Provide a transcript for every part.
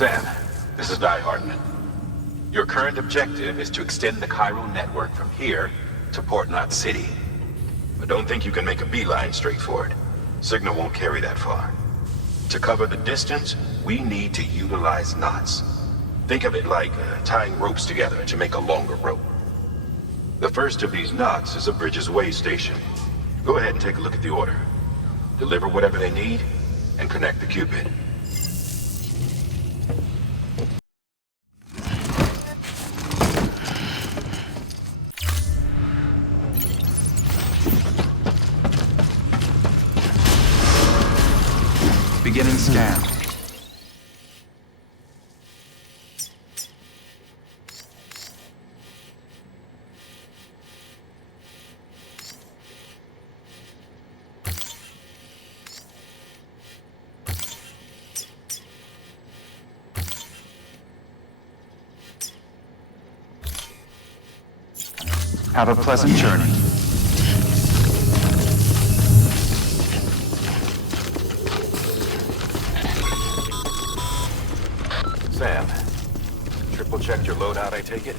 Sam, this is Die Hartman. Your current objective is to extend the Cairo network from here to Port Knot City. But don't think you can make a beeline straight for it. Signal won't carry that far. To cover the distance, we need to utilize knots. Think of it like tying ropes together to make a longer rope. The first of these knots is a Bridges Way station. Go ahead and take a look at the order. Deliver whatever they need, and connect the Cupid. Beginning scan. Have a pleasant journey. Sam, triple-checked your loadout, I take it?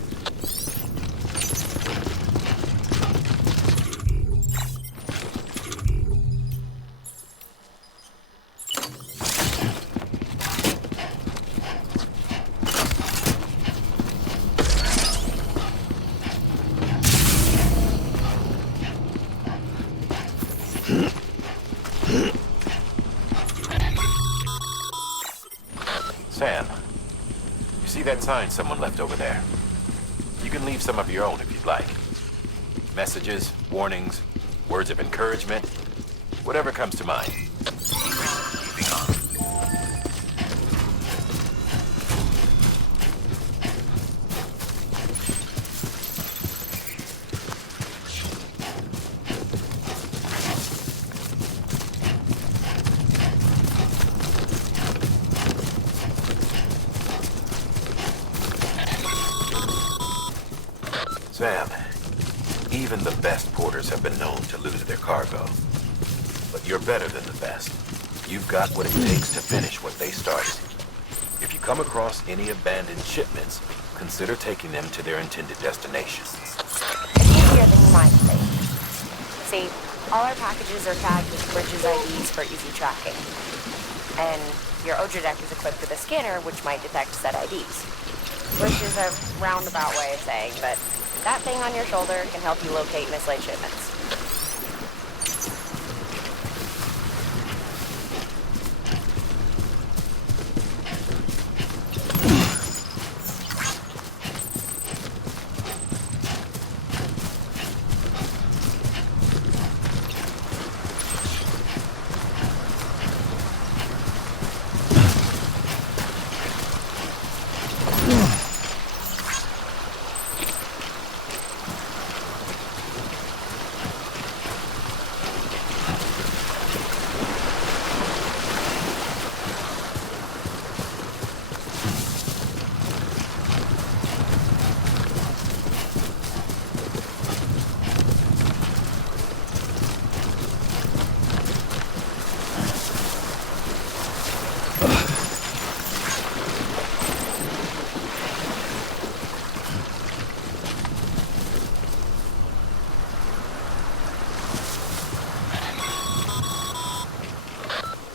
Sam, you see that sign someone left over there? You can leave some of your own if you'd like. Messages, warnings, words of encouragement, whatever comes to mind. Moving on. Sam, even the best porters have been known to lose their cargo. But you're better than the best. You've got what it takes to finish what they started. If you come across any abandoned shipments, consider taking them to their intended destinations. It's easier than you might think. See, all our packages are tagged with Bridges IDs for easy tracking. And your OJ deck is equipped with a scanner which might detect said IDs. Which is a roundabout way of saying, but that thing on your shoulder can help you locate mislaid shipments.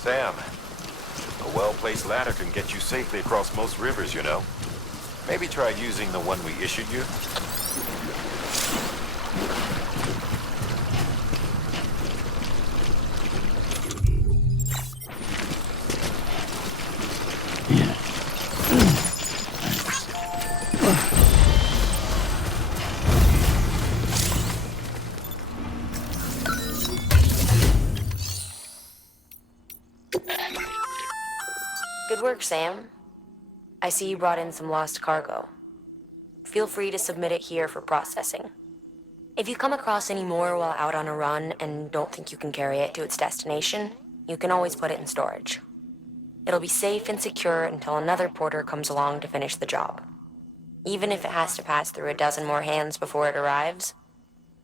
Sam, a well-placed ladder can get you safely across most rivers, you know. Maybe try using the one we issued you. Good work, Sam. I see you brought in some lost cargo. Feel free to submit it here for processing. If you come across any more while out on a run and don't think you can carry it to its destination, you can always put it in storage. It'll be safe and secure until another porter comes along to finish the job. Even if it has to pass through a dozen more hands before it arrives,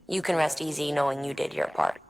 you can rest easy knowing you did your part.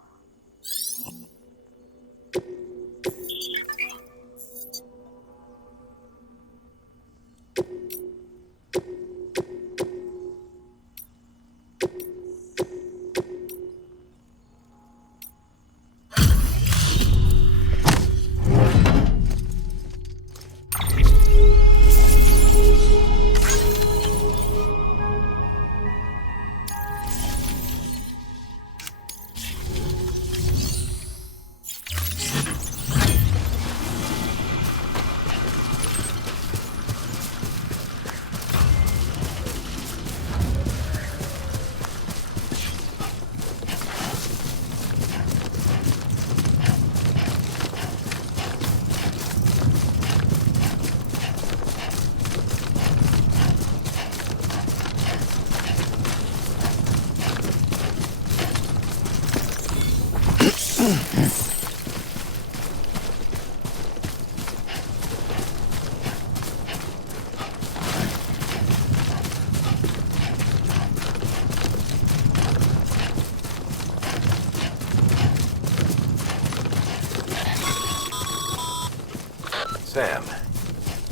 Sam,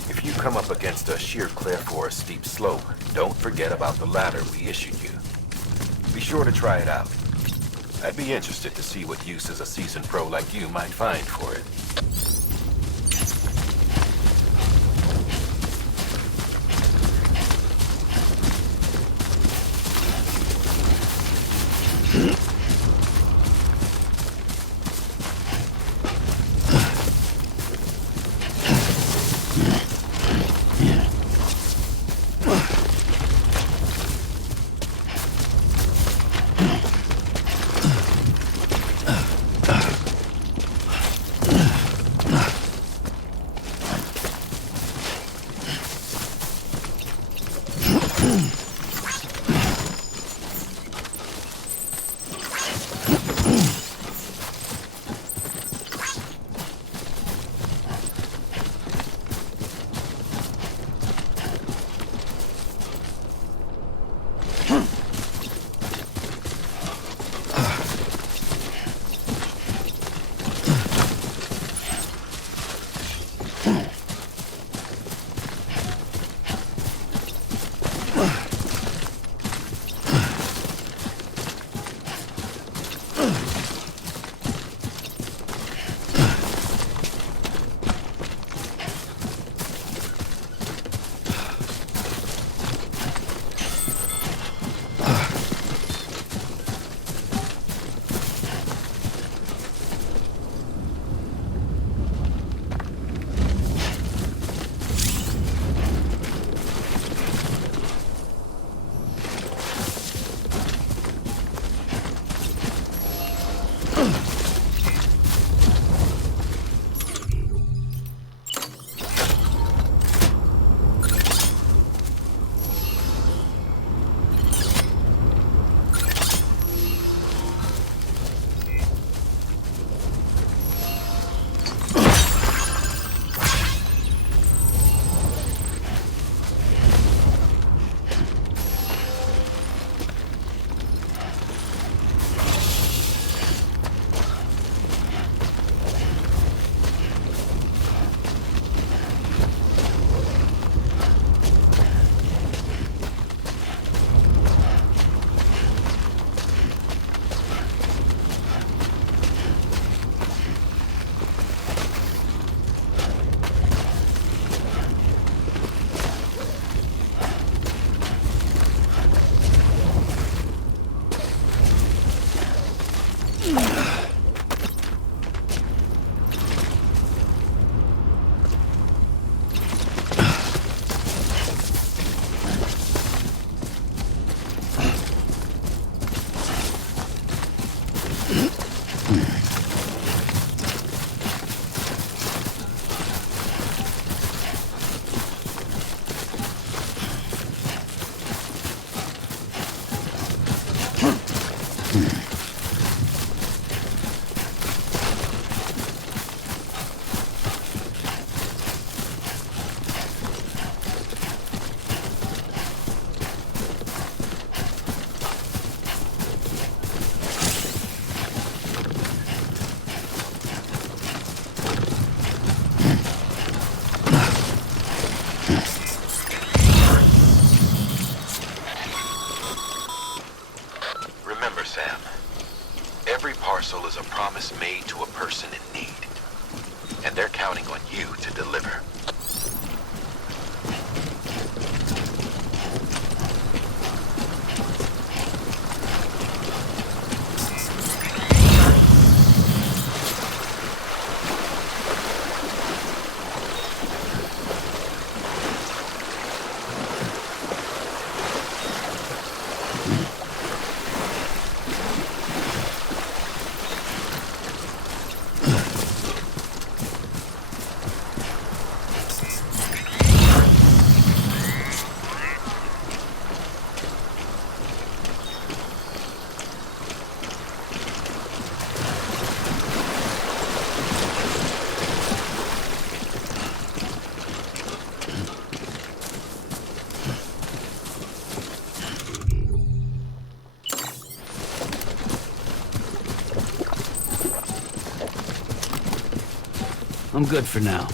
if you come up against a sheer cliff or a steep slope, don't forget about the ladder we issued you. Be sure to try it out. I'd be interested to see what uses a seasoned pro like you might find for it. Is a promise made to a person in need, and they're counting on you to deliver. I'm good for now.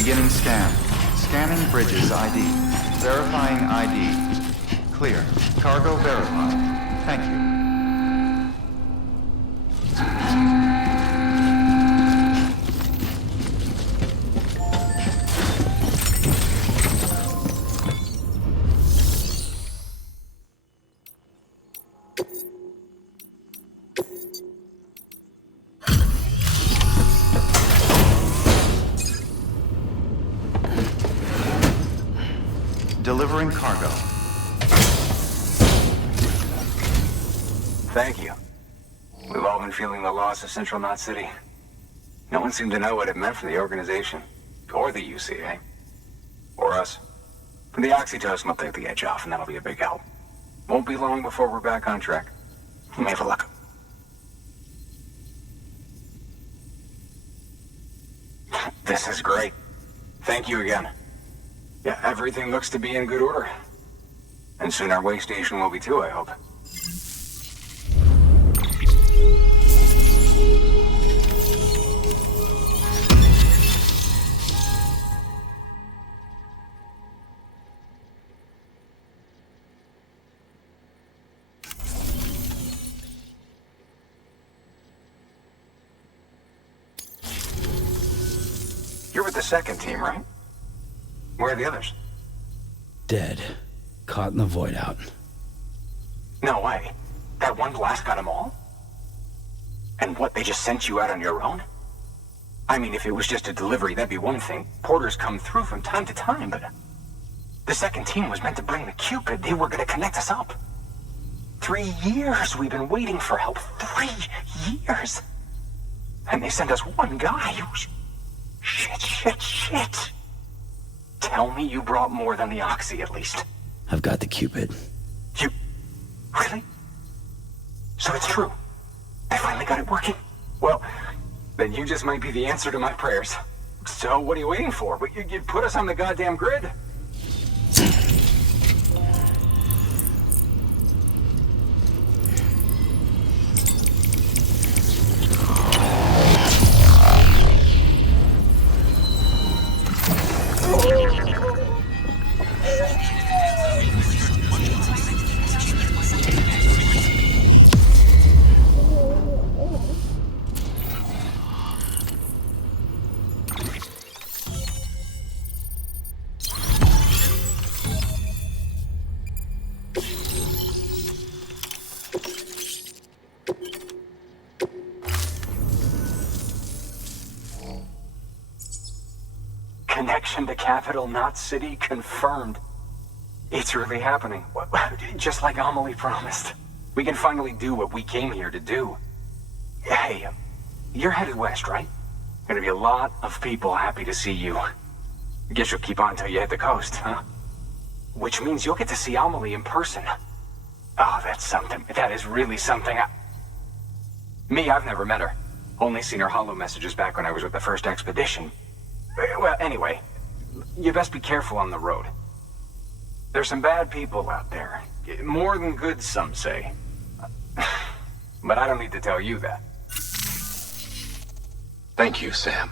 Beginning scan. Scanning bridges ID. Verifying ID. Clear. Cargo verified. Thank you. Delivering cargo. Thank you. We've all been feeling the loss of Central Knot City. No one seemed to know what it meant for the organization. Or the UCA. Or us. The oxytocin will take the edge off, and that'll be a big help. Won't be long before we're back on track. You may have a look. This is great. Thank you again. Yeah, everything looks to be in good order. And soon our way station will be too, I hope. You're with the second team, right? Where are the others? Dead. Caught in the void out. No way. That one blast got them all? And what, they just sent you out on your own? I mean, if it was just a delivery, that'd be one thing. Porters come through from time to time, but... The second team was meant to bring the Cupid. They were gonna connect us up. 3 years we've been waiting for help. 3 years! And they sent us one guy. Shit. Tell me you brought more than the Oxy, at least. I've got the Cupid. You... Really? So it's true. I finally got it working. Well, then you just might be the answer to my prayers. So what are you waiting for? You put us on the goddamn grid? Connection to Capital Knot City confirmed. It's really happening. Just like Amelie promised. We can finally do what we came here to do. Hey, you're headed west, right? Gonna be a lot of people happy to see you. I guess you'll keep on till you hit the coast, huh? Which means you'll get to see Amelie in person. Oh, that's something. That is really something. I've never met her. Only seen her holo messages back when I was with the first expedition. Well, anyway, you best be careful on the road. There's some bad people out there. More than good, some say. But I don't need to tell you that. Thank you, Sam.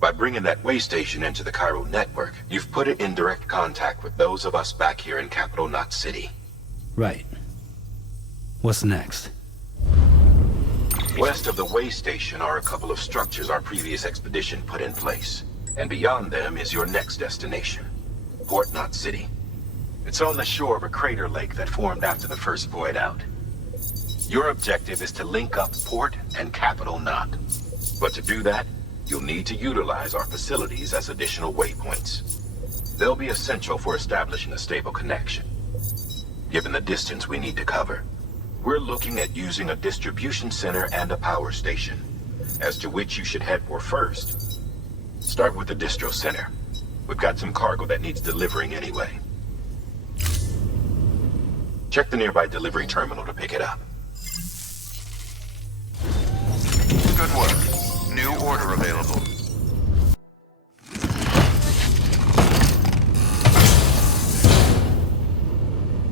By bringing that way station into the Cairo network, you've put it in direct contact with those of us back here in Capital Knot City. Right. What's next? West of the way station are a couple of structures our previous expedition put in place. And beyond them is your next destination, Port Knot City. It's on the shore of a crater lake that formed after the first void out. Your objective is to link up Port and Capital Knot. But to do that, you'll need to utilize our facilities as additional waypoints. They'll be essential for establishing a stable connection. Given the distance we need to cover, we're looking at using a distribution center and a power station, as to which you should head for first. Start with the distro center. We've got some cargo that needs delivering anyway. Check the nearby delivery terminal to pick it up. Good work. New order available.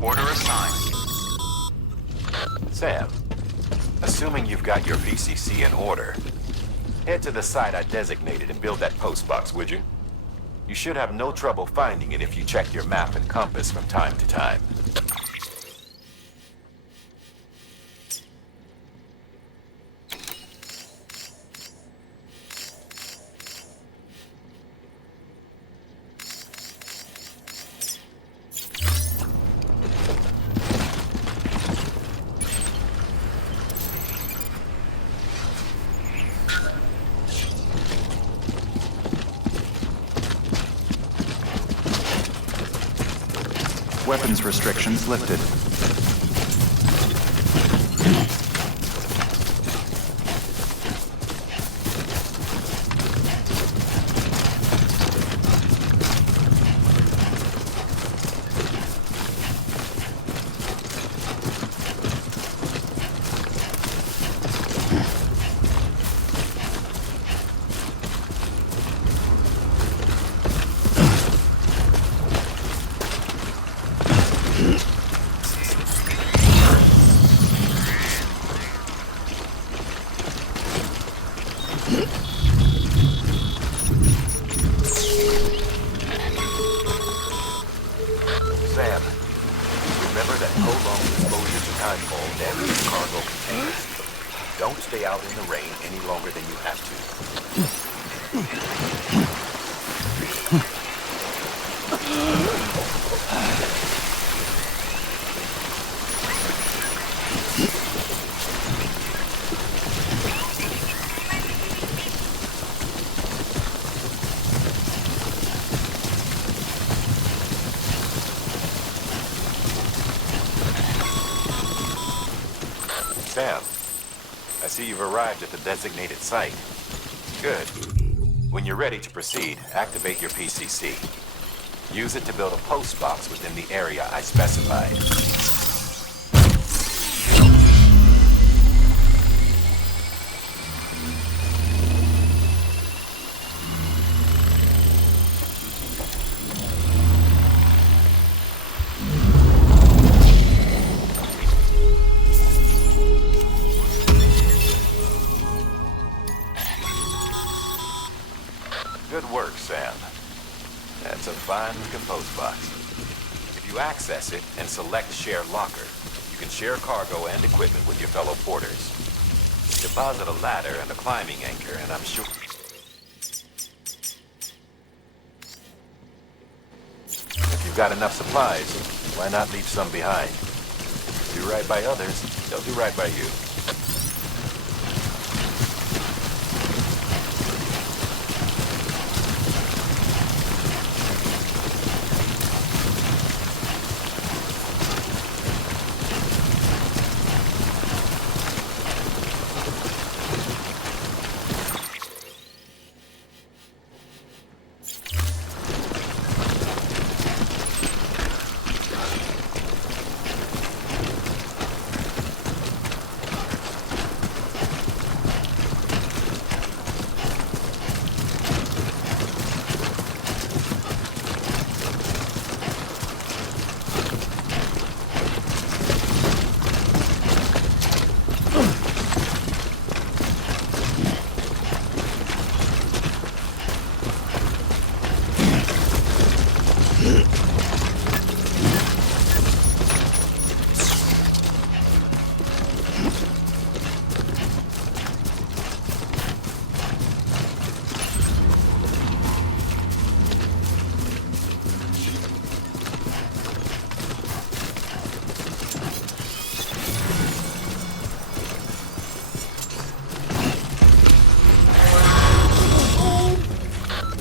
Order assigned. Sam, assuming you've got your PCC in order, head to the site I designated and build that post box, would you? You should have no trouble finding it if you check your map and compass from time to time. Weapons restrictions lifted. Sam, remember that prolonged exposure to timefall damages cargo containers. Don't stay out in the rain any longer than you have to. Sam, I see you've arrived at the designated site. Good. When you're ready to proceed, activate your PCC. Use it to build a post box within the area I specified. Good work, Sam. That's a fine-looking post box. If you access it and select Share Locker, you can share cargo and equipment with your fellow porters. Deposit a ladder and a climbing anchor, and I'm sure... If you've got enough supplies, why not leave some behind? Do right by others, they'll do right by you.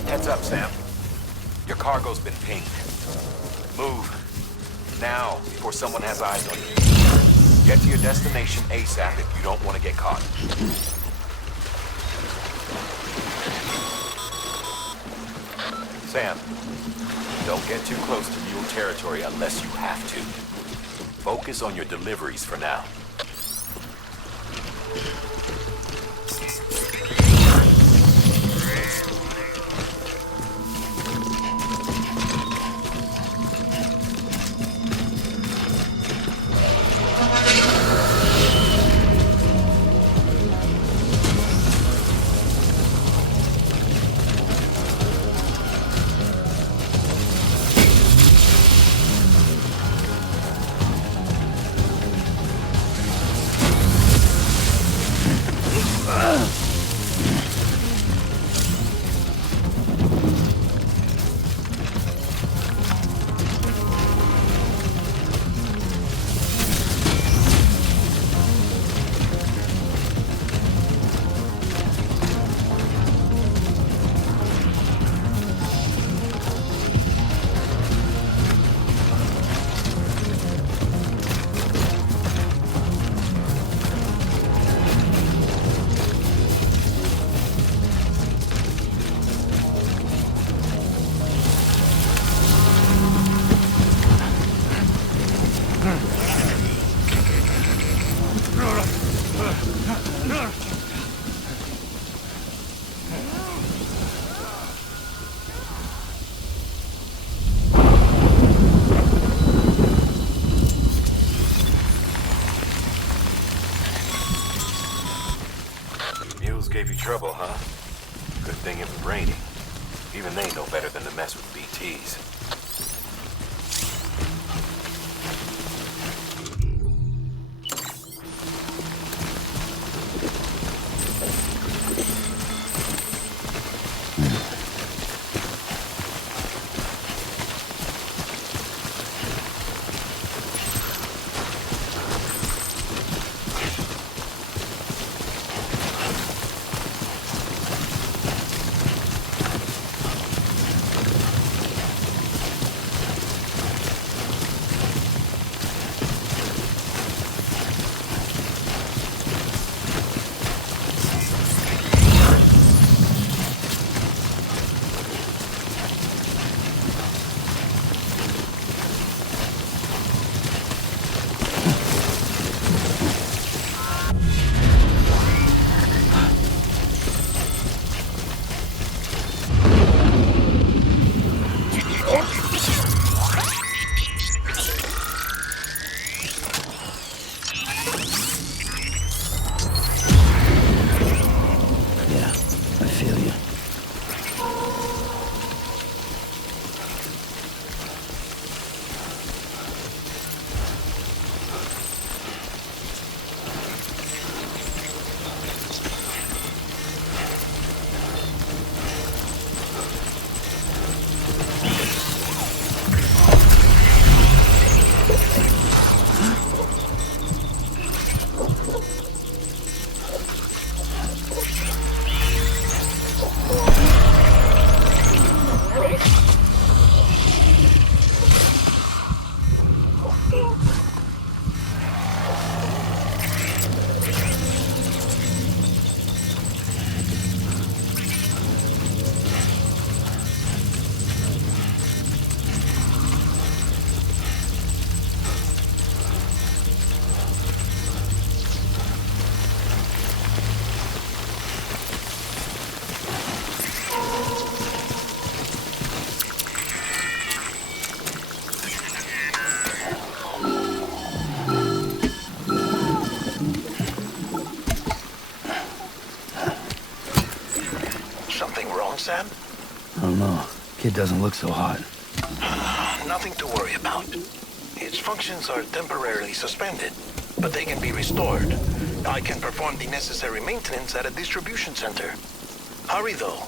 Heads up, Sam. Your cargo's been pinged. Move. Now, before someone has eyes on you. Get to your destination ASAP if you don't want to get caught. Sam, don't get too close to mule territory unless you have to. Focus on your deliveries for now. trouble, huh? Good thing it was raining. Even they know better than to mess with BTs. Yeah, I feel you. Something wrong, Sam? I don't know. Kid doesn't look so hot. Nothing to worry about. Its functions are temporarily suspended, but they can be restored. I can perform the necessary maintenance at a distribution center. Hurry, though.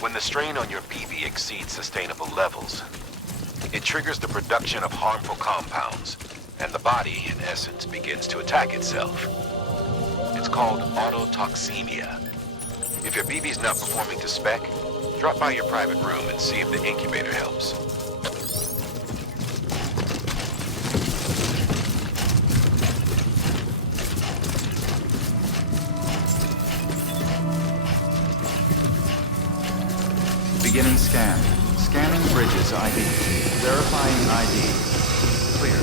When the strain on your BB exceeds sustainable levels, it triggers the production of harmful compounds, and the body, in essence, begins to attack itself. It's called autotoxemia. If your BB's not performing to spec, drop by your private room and see if the incubator helps. Beginning scan. Scanning bridges ID. Verifying ID. Clear.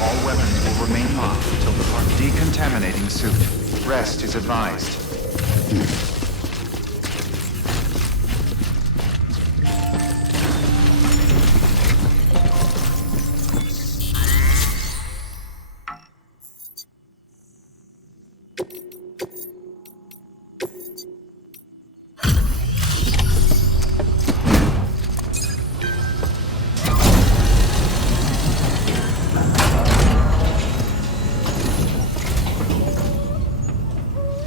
All weapons will remain locked until the part decontaminating suit. Rest is advised.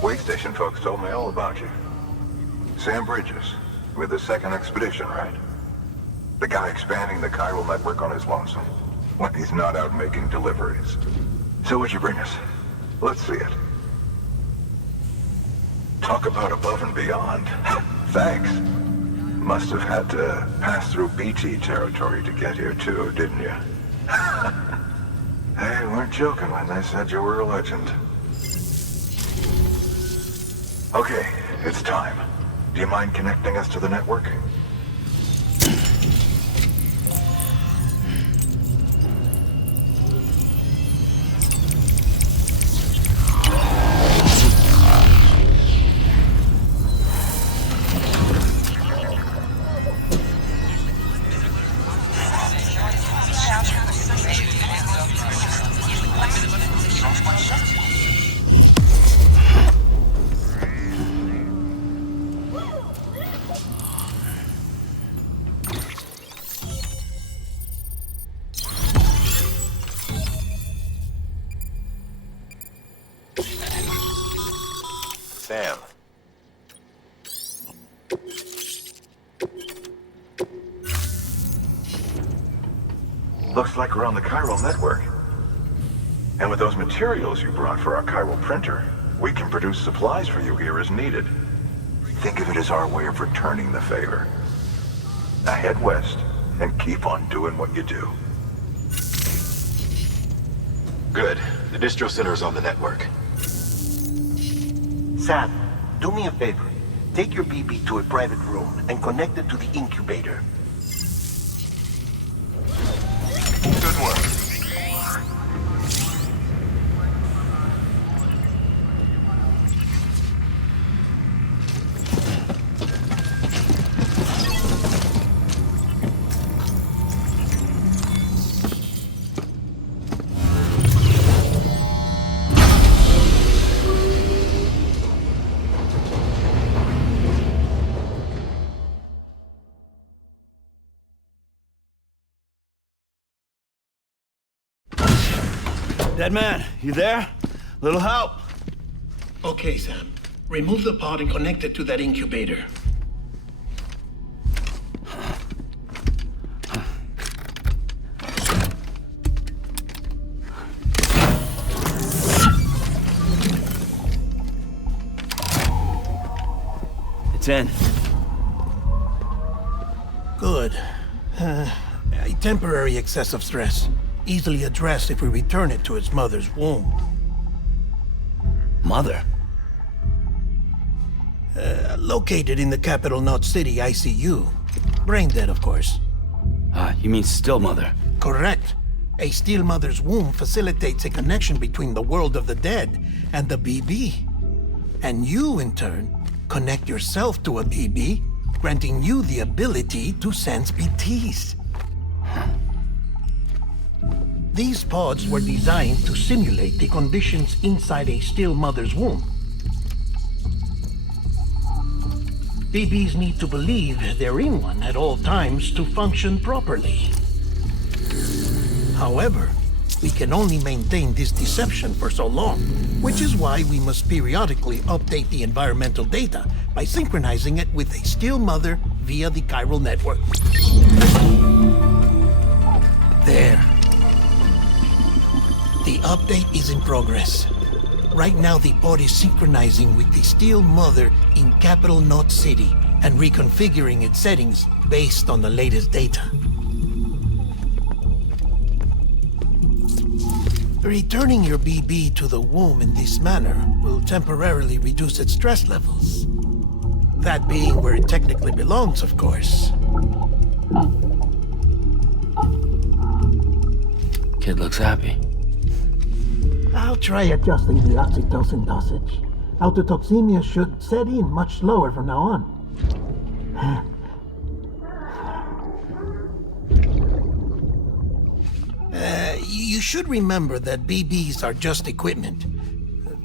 Wait station folks told me all about you. Sam Bridges, with the second expedition, right? The guy expanding the chiral network on his lonesome, when he's not out making deliveries. So what'd you bring us? Let's see it. Talk about above and beyond. Thanks. Must have had to pass through BT territory to get here too, didn't you? They weren't joking when they said you were a legend. Okay, it's time. Do you mind connecting us to the network? Sam. Looks like we're on the chiral network. And with those materials you brought for our chiral printer, we can produce supplies for you here as needed. Think of it as our way of returning the favor. Now head west and keep on doing what you do. Good. The distro center is on the network. Sam, do me a favor. Take your BB to a private room and connect it to the incubator. Good work. Dead man, you there? Little help? Okay, Sam. Remove the pod and connect it to that incubator. It's in. Good. A temporary excess of stress. Easily addressed if we return it to its mother's womb. Mother? Located in the capital Knot City ICU. Brain dead, of course. You mean still mother? Correct. A still mother's womb facilitates a connection between the world of the dead and the BB. And you, in turn, connect yourself to a BB, granting you the ability to sense BTs. These pods were designed to simulate the conditions inside a still mother's womb. BBs need to believe they're in one at all times to function properly. However, we can only maintain this deception for so long, which is why we must periodically update the environmental data by synchronizing it with a still mother via the chiral network. There. The update is in progress. Right now, the pod is synchronizing with the still mother in capital Knot City and reconfiguring its settings based on the latest data. Returning your BB to the womb in this manner will temporarily reduce its stress levels. That being where it technically belongs, of course. Kid looks happy. I'll try adjusting the oxytocin dosage. Autotoxemia should set in much slower from now on. You should remember that BBs are just equipment.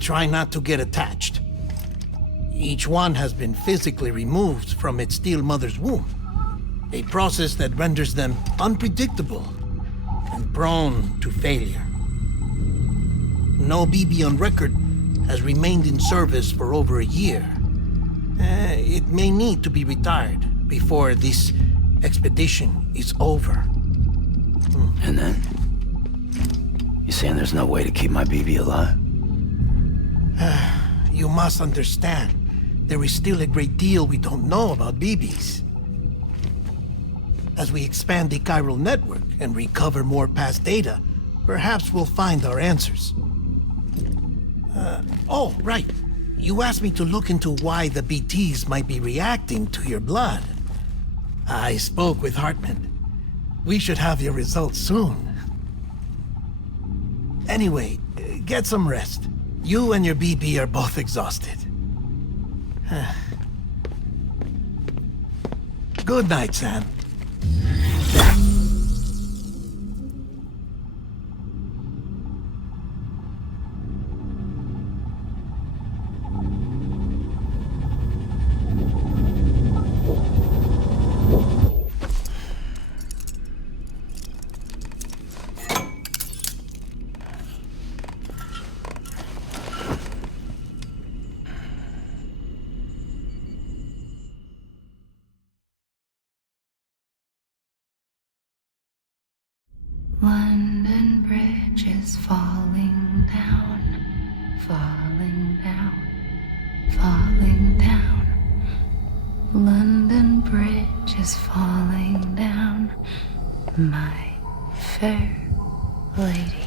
Try not to get attached. Each one has been physically removed from its still mother's womb. A process that renders them unpredictable and prone to failure. No BB on record has remained in service for over a year. It may need to be retired before this expedition is over. And then? You saying there's no way to keep my BB alive? You must understand, there is still a great deal we don't know about BBs. As we expand the chiral network and recover more past data, perhaps we'll find our answers. Oh, right. You asked me to look into why the BTs might be reacting to your blood. I spoke with Hartman. We should have your results soon. Anyway, get some rest. You and your BB are both exhausted. Good night, Sam. London Bridge is falling down, falling down, falling down. London Bridge is falling down, my fair lady.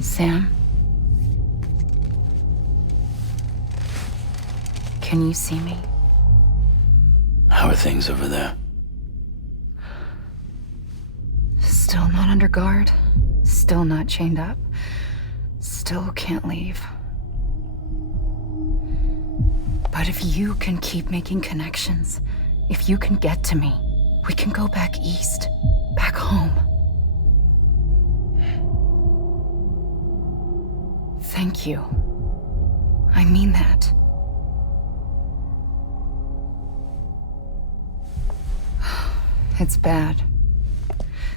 Sam? Can you see me? How are things over there? Still not under guard. Still not chained up. Still can't leave. But if you can keep making connections, if you can get to me, we can go back east, back home. Thank you. I mean that. It's bad.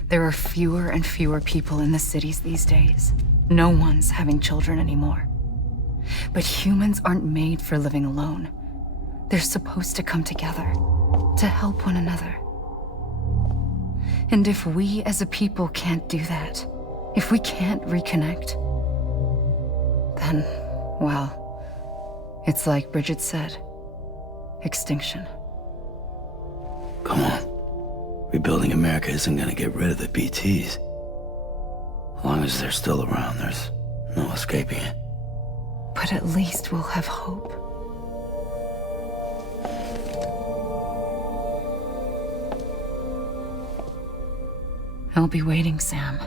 There are fewer and fewer people in the cities these days. No one's having children anymore. But humans aren't made for living alone. They're supposed to come together, to help one another. And if we as a people can't do that, if we can't reconnect, then, well, it's like Bridget said, extinction. Come on. Rebuilding America isn't gonna get rid of the BTs. As long as they're still around, there's no escaping it. But at least we'll have hope. I'll be waiting, Sam.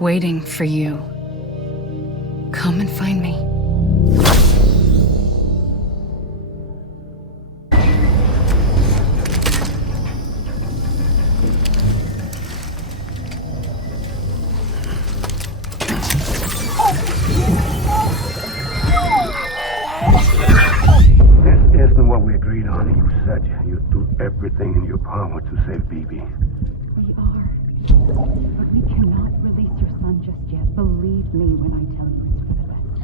Waiting for you. Come and find me. This isn't what we agreed on. You said you'd do everything in your power to save Bibi. We are. But we cannot release your son just yet. Believe me when I tell you it's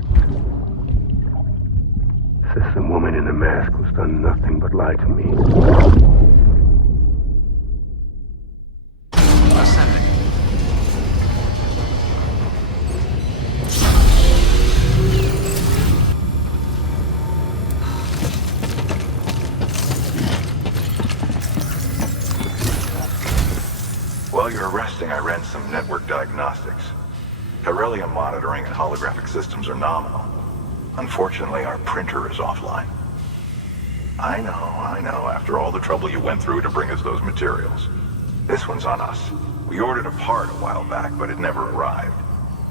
for the best. Says some woman in a mask who's done nothing but lie to me. Ascending. While you're resting, I ran some network diagnostics. Beryllium monitoring and holographic systems are nominal. Unfortunately, our printer is offline. I know, after all the trouble you went through to bring us those materials. This one's on us. We ordered a part a while back, but it never arrived.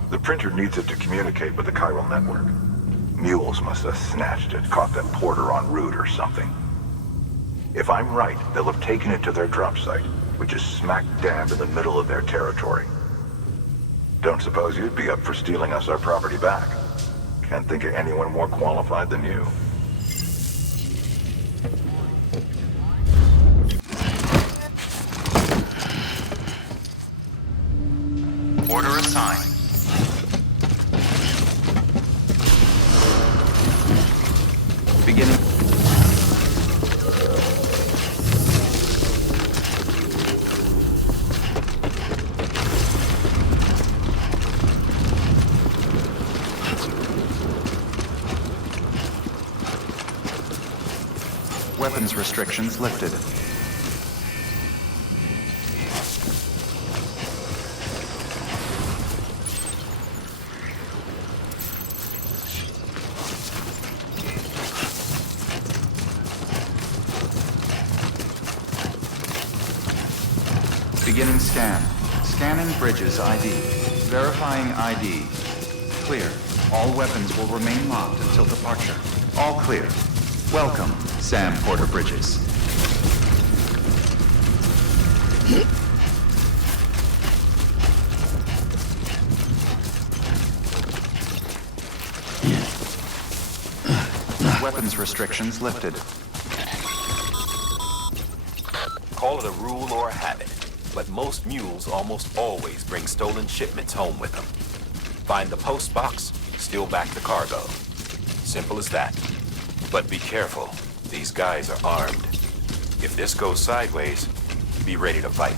The printer needs it to communicate with the chiral network. Mules must have snatched it, caught that porter en route or something. If I'm right, they'll have taken it to their drop site, which is smack dab in the middle of their territory. Don't suppose you'd be up for stealing us our property back? Can't think of anyone more qualified than you. Order assigned. Beginning. Weapons restrictions lifted. Beginning scan. Scanning Bridges ID. Verifying ID. Clear. All weapons will remain locked until departure. All clear. Welcome, Sam Porter Bridges. Weapons restrictions lifted. Call it a rule or a habit, but most mules almost always bring stolen shipments home with them. Find the post box, steal back the cargo. Simple as that. But be careful. These guys are armed. If this goes sideways, be ready to fight.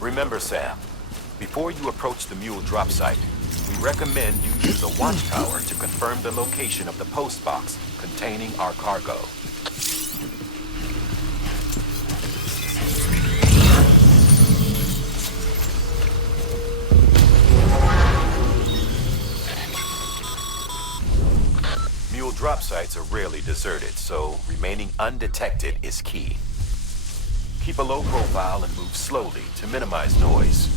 Remember, Sam, before you approach the mule drop site, we recommend you use a watchtower to confirm the location of the post box containing our cargo. Mule drop sites are rarely deserted, so remaining undetected is key. Keep a low profile and move slowly to minimize noise.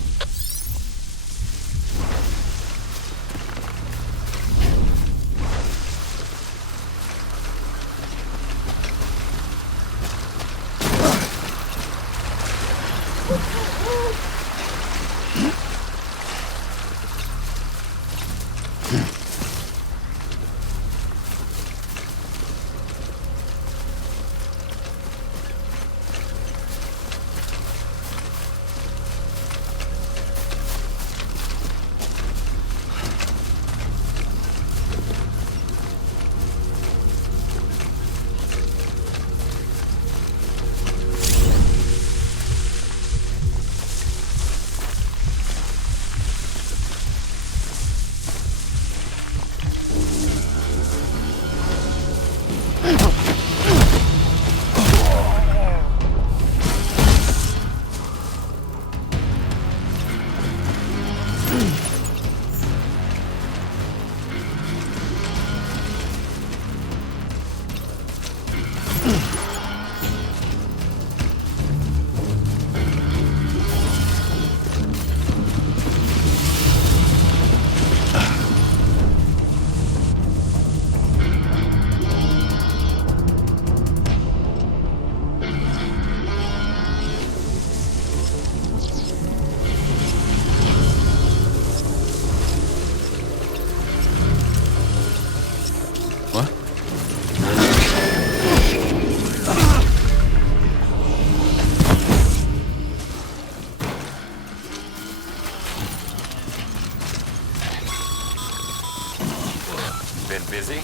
Been busy?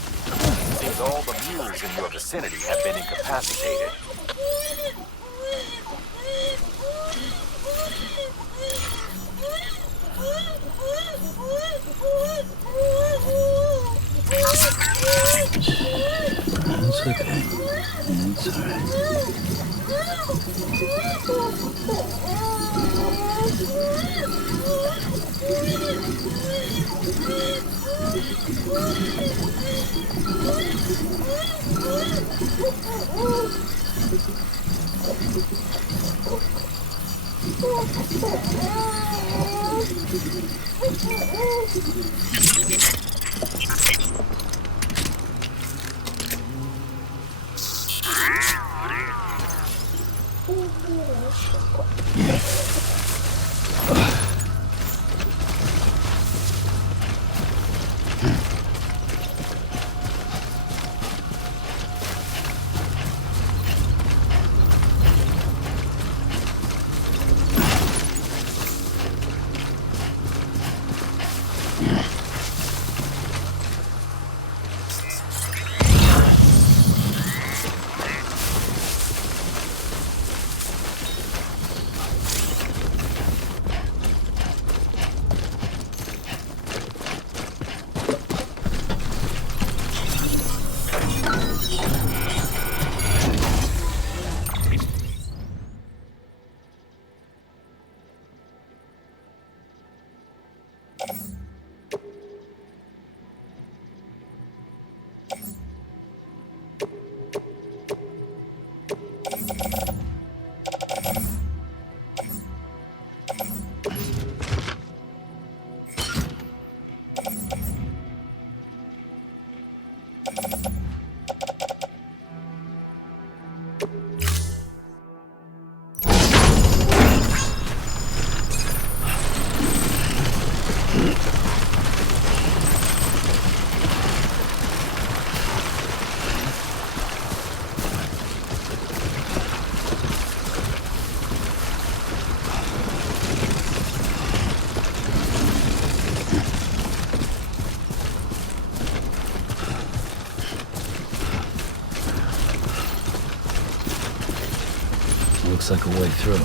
Seems all the mules in your vicinity have been incapacitated. It's okay. It's looks like a way through.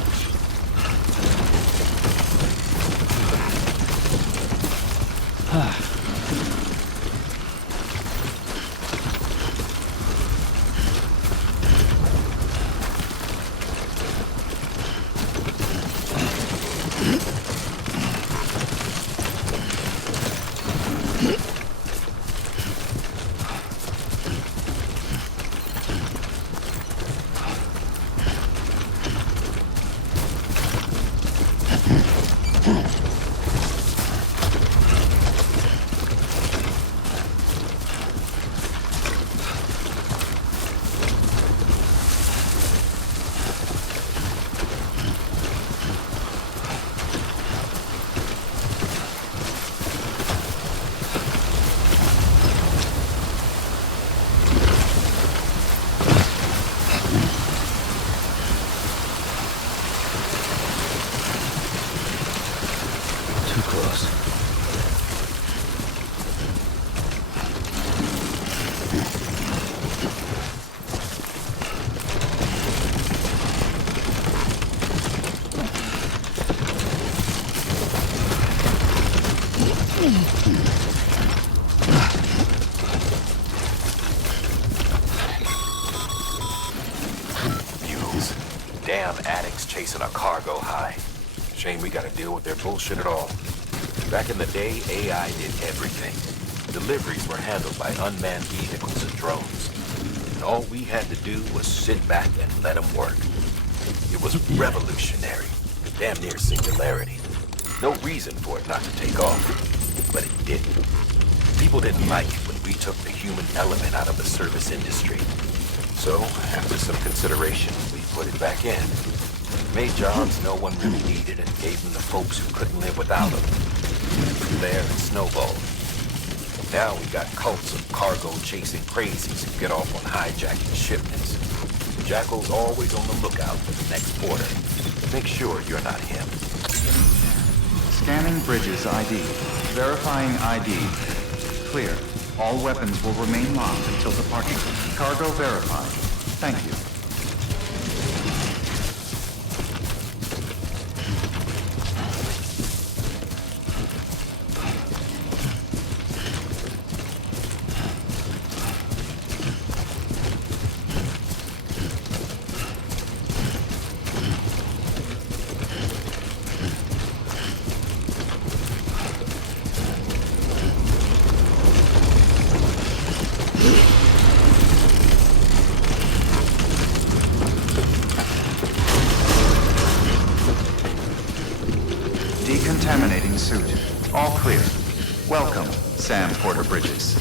Too close. Mules. Damn addicts chasing a cargo high. Shame we gotta deal with their bullshit at all. Back in the day, AI did everything. Deliveries were handled by unmanned vehicles and drones. And all we had to do was sit back and let them work. It was revolutionary. Damn near singularity. No reason for it not to take off. But it didn't. People didn't like it when we took the human element out of the service industry. So, after some consideration, we put it back in. Made jobs no one really needed and gave them to folks who couldn't live without them. And from there, it snowballed. Now we got cults of cargo-chasing crazies who get off on hijacking shipments. Jackal's always on the lookout for the next order. Make sure you're not him. Scanning Bridges ID. Verifying ID. Clear. All weapons will remain locked until departure. Cargo verified. Thank you. Decontaminating suit. All clear. Welcome, Sam Porter Bridges.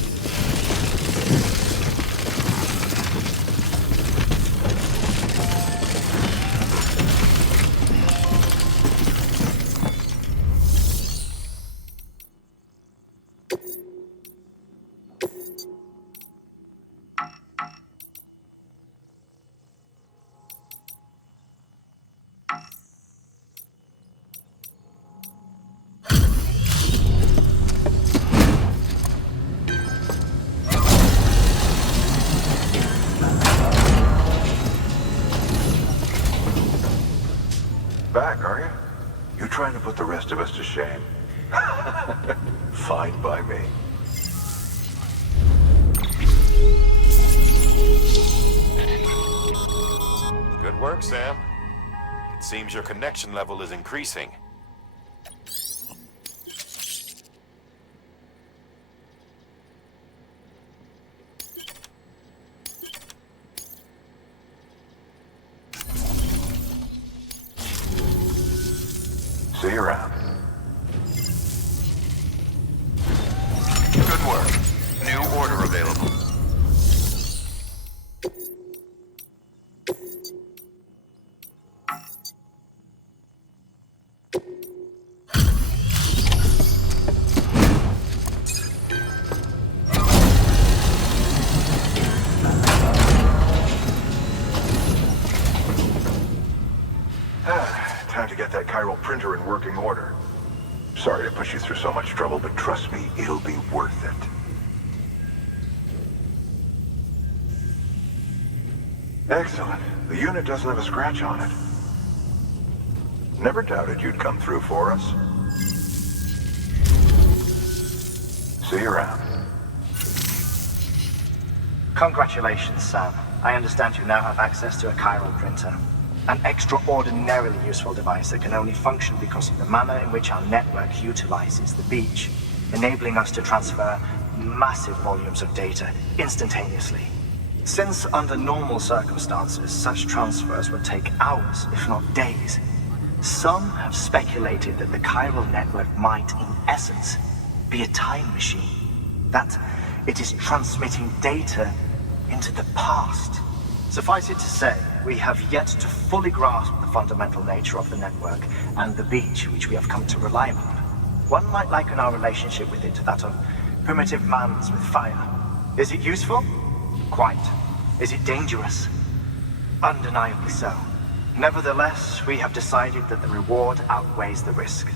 Back, are you? You trying to put the rest of us to shame? Fine by me. Good work, Sam. It seems your connection level is increasing. See you around. Good work. New order available. Time to get that chiral printer in working order. Sorry to push you through so much trouble, but trust me, it'll be worth it. Excellent. The unit doesn't have a scratch on it. Never doubted you'd come through for us. See you around. Congratulations, Sam. I understand you now have access to a chiral printer. An extraordinarily useful device that can only function because of the manner in which our network utilizes the beach, enabling us to transfer massive volumes of data instantaneously. Since under normal circumstances, such transfers would take hours, if not days, some have speculated that the chiral network might, in essence, be a time machine. That it is transmitting data into the past. Suffice it to say, we have yet to fully grasp the fundamental nature of the network and the beach which we have come to rely upon. One might liken our relationship with it to that of primitive mans with fire. Is it useful? Quite. Is it dangerous? Undeniably so. Nevertheless, we have decided that the reward outweighs the risk.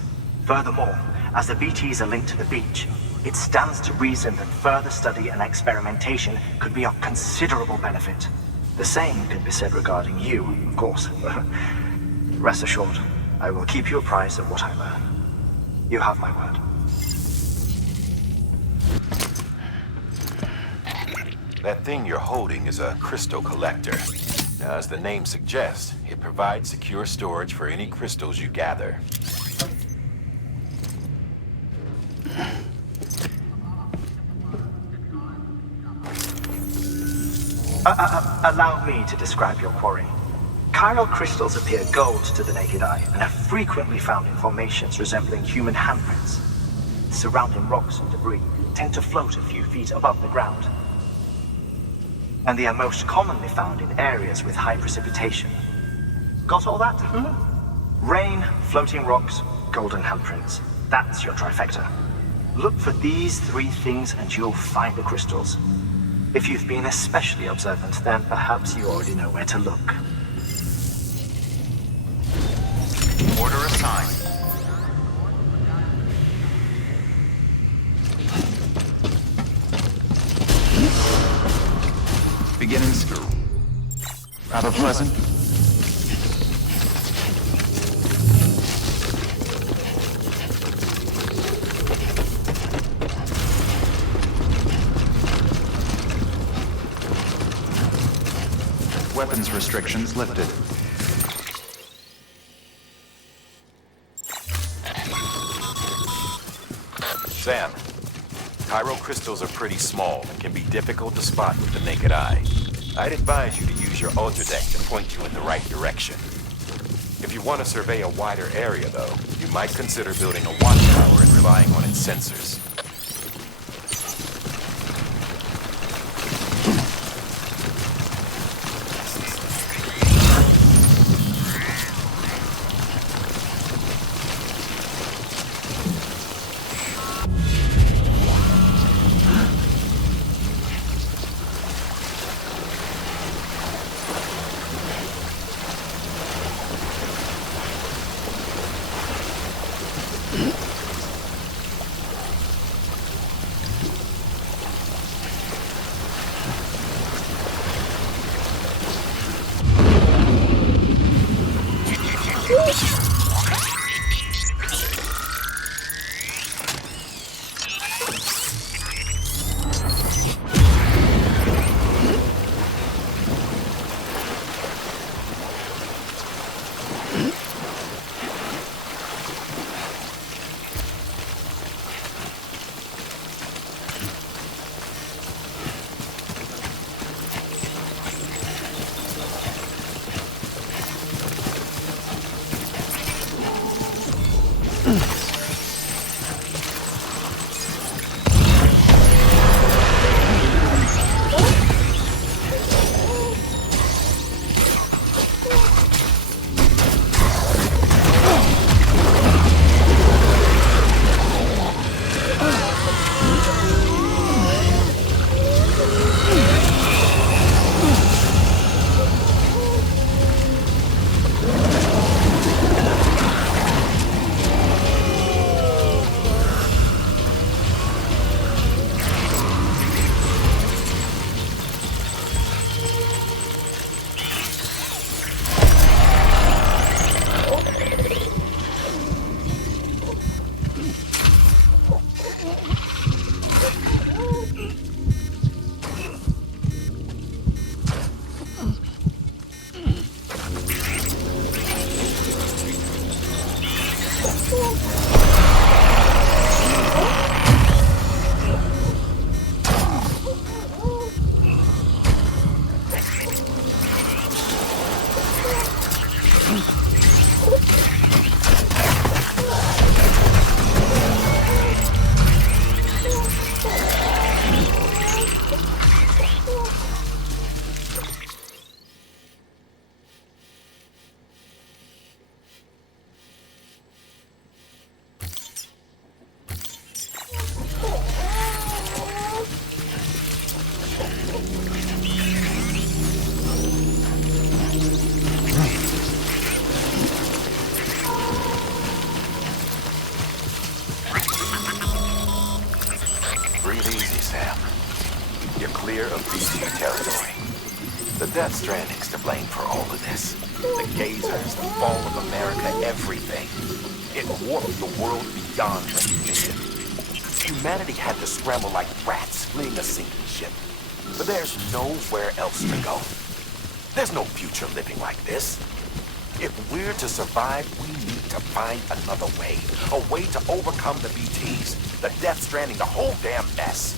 Furthermore, as the BTs are linked to the beach, it stands to reason that further study and experimentation could be of considerable benefit. The same could be said regarding you, of course. Rest assured, I will keep you apprised of what I learn. You have my word. That thing you're holding is a crystal collector. Now, as the name suggests, it provides secure storage for any crystals you gather. Allow me to describe your quarry. Chiral crystals appear gold to the naked eye and are frequently found in formations resembling human handprints. Surrounding rocks and debris tend to float a few feet above the ground. And they are most commonly found in areas with high precipitation. Got all that? Rain, floating rocks, golden handprints. That's your trifecta. Look for these three things and you'll find the crystals. If you've been especially observant, then perhaps you already know where to look. Order assigned. Beginning school. Rather pleasant. Weapons restrictions lifted. Sam, chiral crystals are pretty small and can be difficult to spot with the naked eye. I'd advise you to use your ultradeck to point you in the right direction. If you want to survey a wider area, though, you might consider building a watchtower and relying on its sensors. Breathe easy, Sam. You're clear of BT territory. The Death Stranding's to blame for all of this. The gazers, the fall of America, everything. It warped the world beyond recognition. Humanity had to scramble like rats fleeing a sinking ship. But there's nowhere else to go. There's no future living like this. If we're to survive, we need to find another way. A way to overcome the BTs, the Death Stranding, the whole damn mess.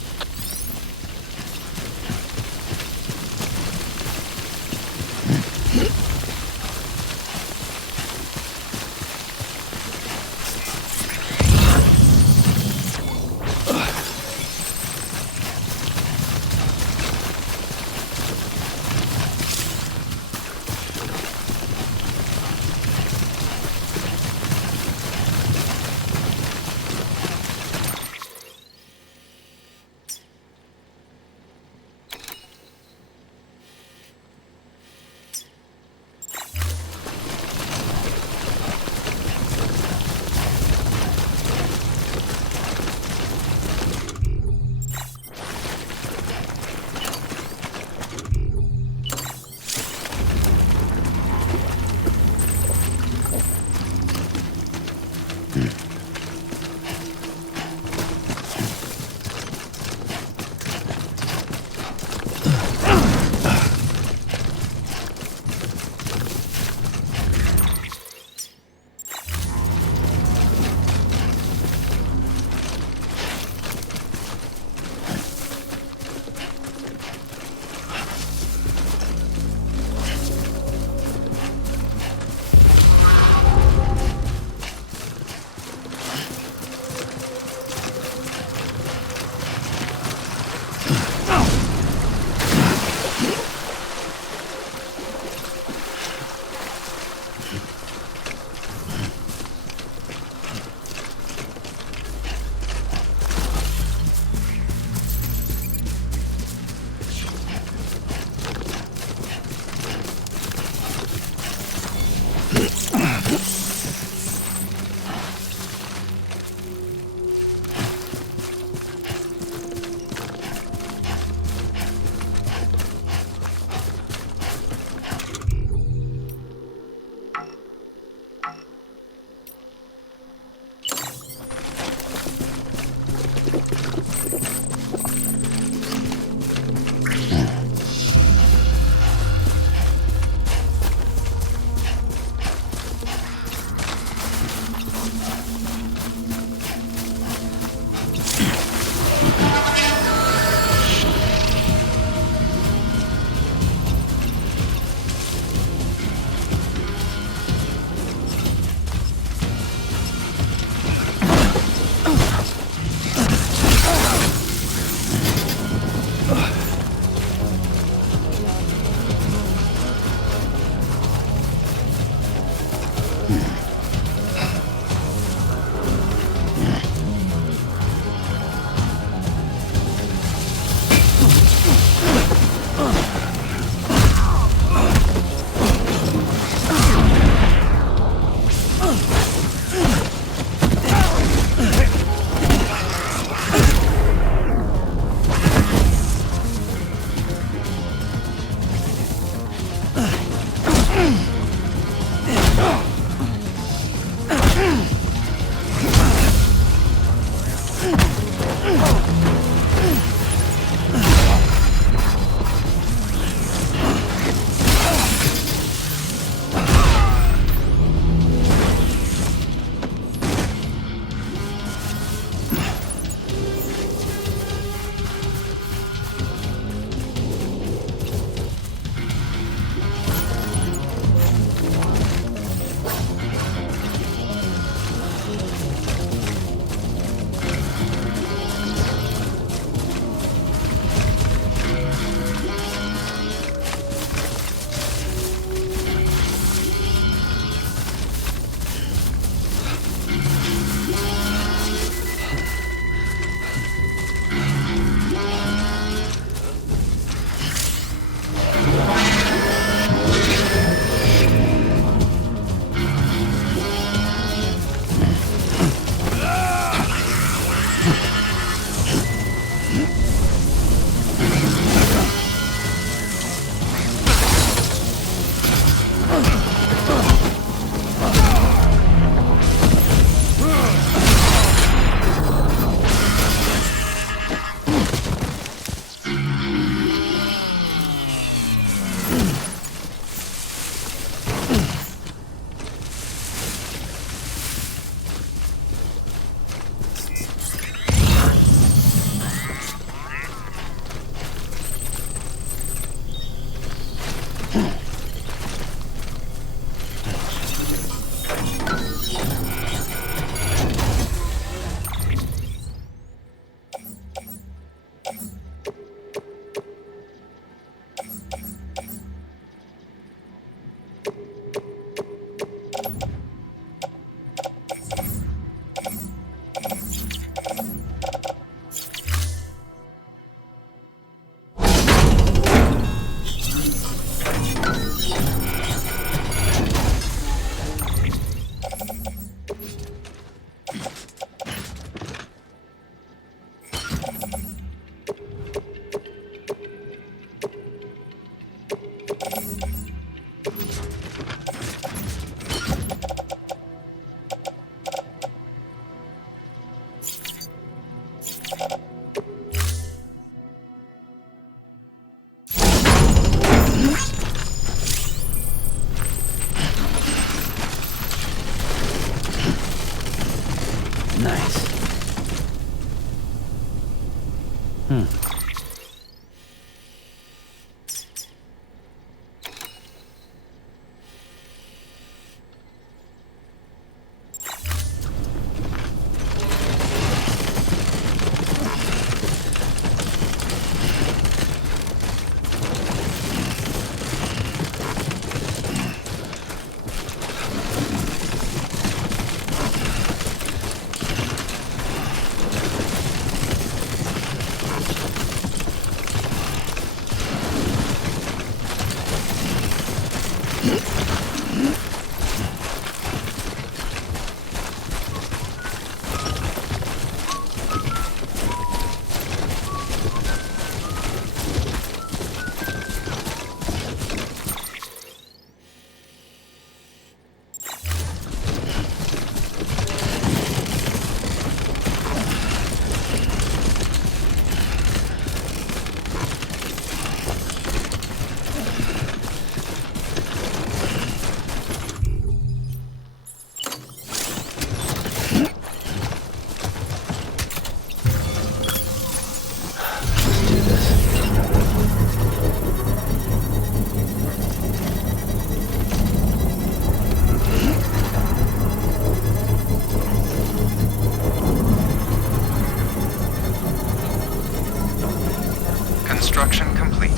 Construction complete.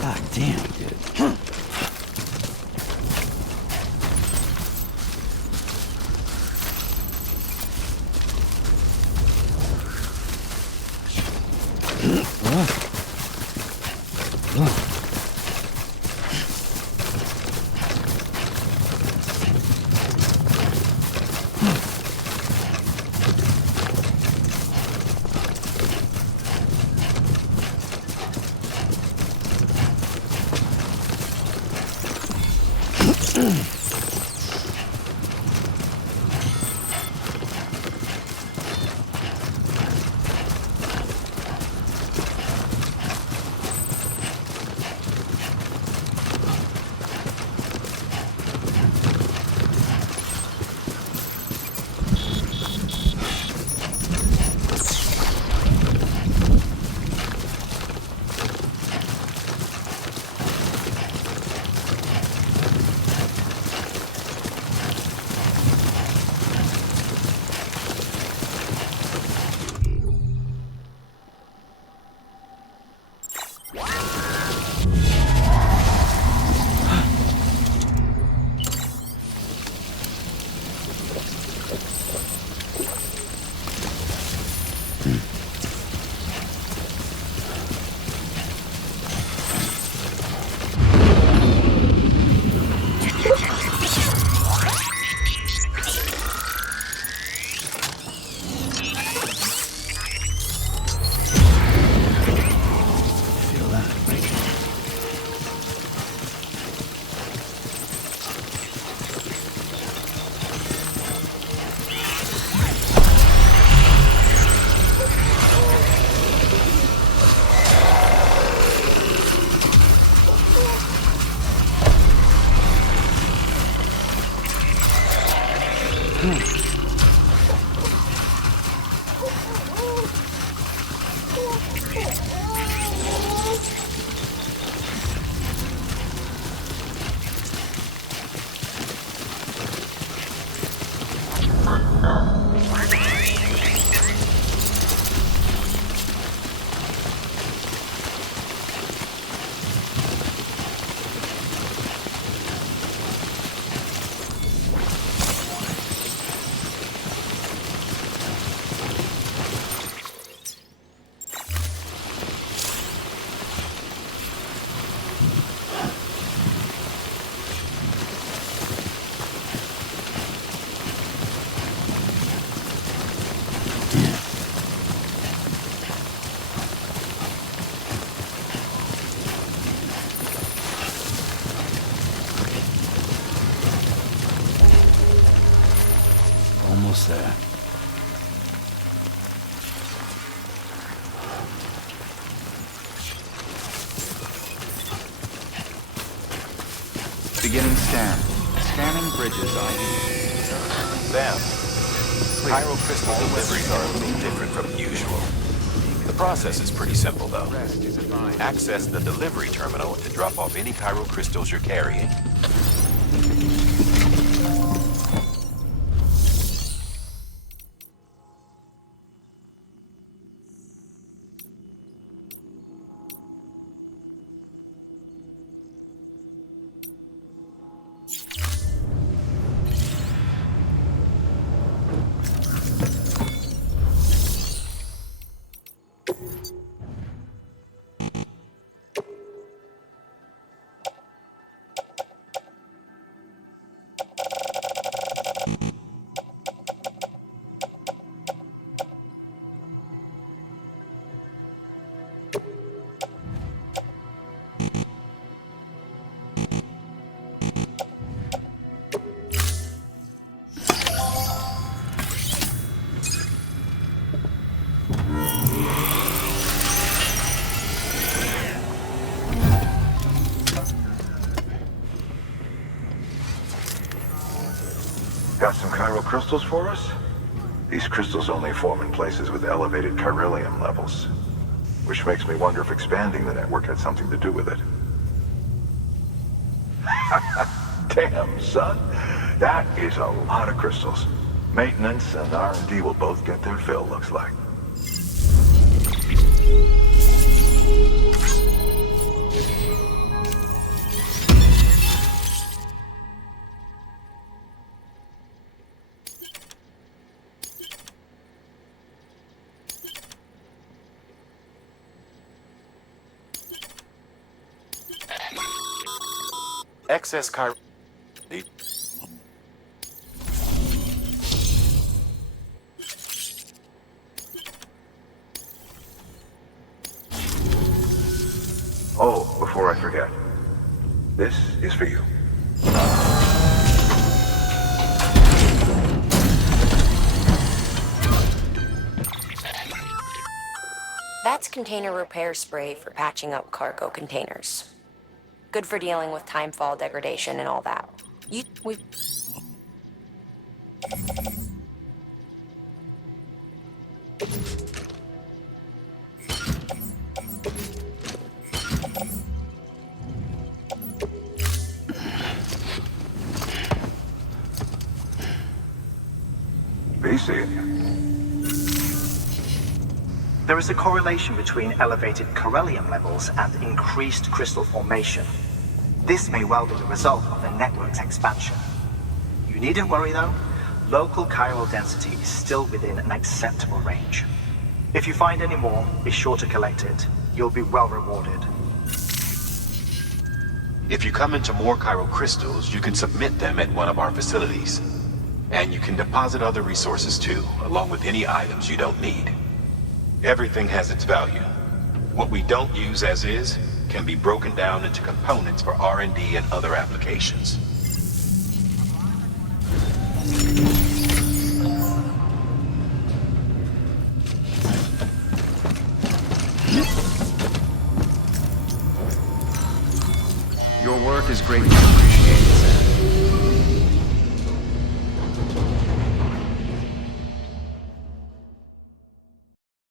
God damn, dude. almost there. Beginning scan. Scanning bridges ID. Sam, Chiral crystal deliveries are a little different from usual. The process is pretty simple, though. Access the delivery terminal to drop off any chiral crystals you're carrying. Got some chiral crystals for us? These crystals only form in places with elevated chiralium levels, which makes me wonder if expanding the network had something to do with it. Damn, son. That is a lot of crystals. Maintenance and R&D will both get their fill, looks like. Excess chiral... Oh, before I forget. This is for you. That's container repair spray for patching up cargo containers. Good for dealing with timefall degradation and all that. We BC. There is a correlation between elevated chiralium levels and increased crystal formation. This may well be the result of the network's expansion. You needn't worry though. Local chiral density is still within an acceptable range. If you find any more, be sure to collect it. You'll be well rewarded. If you come into more chiral crystals, you can submit them at one of our facilities. And you can deposit other resources too, along with any items you don't need. Everything has its value. What we don't use as is can be broken down into components for R&D and other applications. Your work is greatly appreciated.